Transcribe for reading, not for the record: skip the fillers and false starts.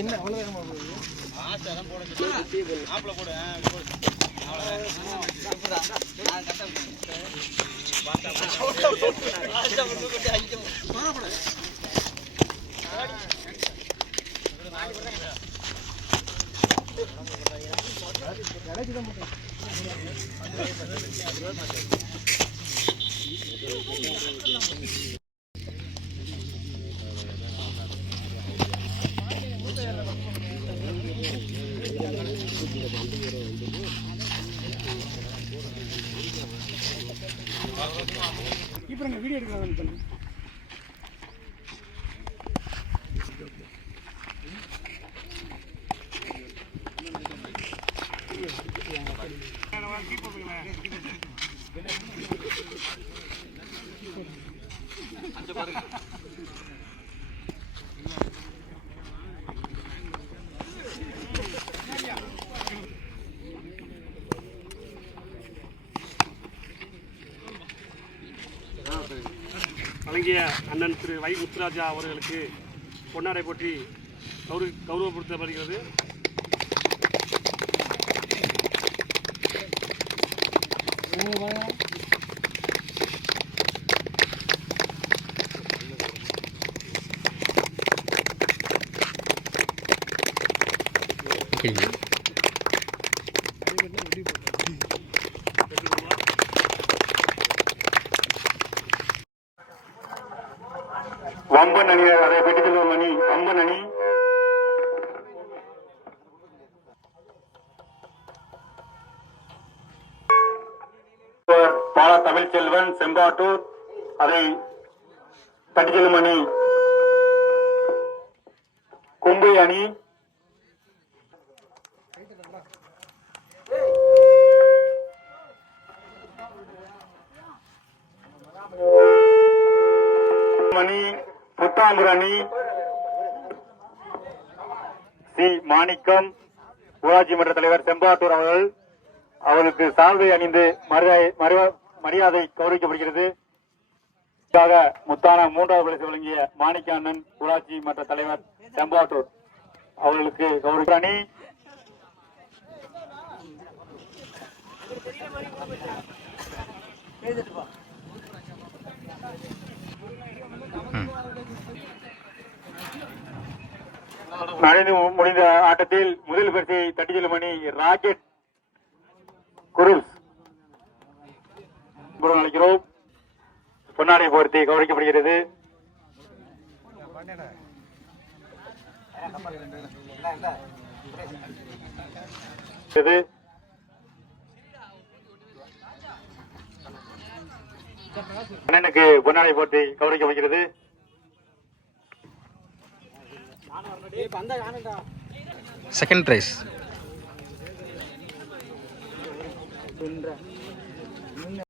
என்ன அவ்வளவு இப்போ நாங்கள் வீடியோ எடுக்கலாம். வழங்கிய அண்ணன் திரு வை முத்துராஜா அவர்களுக்கு பொன்னாடை போற்றி கௌரவப்படுத்தப்படுகிறது. வம்பன் அணி அதை பெற்றுச் செல்லும் அணி வம்பன் அணி. பாலா தமிழ்ச்செல்வன் செம்பாட்டூர் அதை தட்டிச் செல்லும் அணி கொம்பை அணி. அணி புத்தாம்பூர் அணி சி மாணிக்கம் ஊராட்சி மன்ற தலைவர் செம்பாட்டூர் அவர்களுக்கு சால்வை அணிந்து மரியாதை கௌரவிக்கப்படுகிறது. முத்தான 3வது பரிசு வழங்கிய மாணிக்க அண்ணன் ஊராட்சி மன்ற தலைவர் செம்பாட்டூர் அவர்களுக்கு கௌரவ அணி. நடந்து முடிந்த ஆட்டத்தில் முதல் பரிசை தட்டிச் செல்லும் அணி ராக்கெட் குரூஸ் அழைக்கிறோம். பொன்னாடை போர்த்தி கௌரவிக்கப்படுகிறது. அண்ணனுக்கு பொன்னாடை போர்த்தி கௌரவிக்கப்படுகிறது. Second prize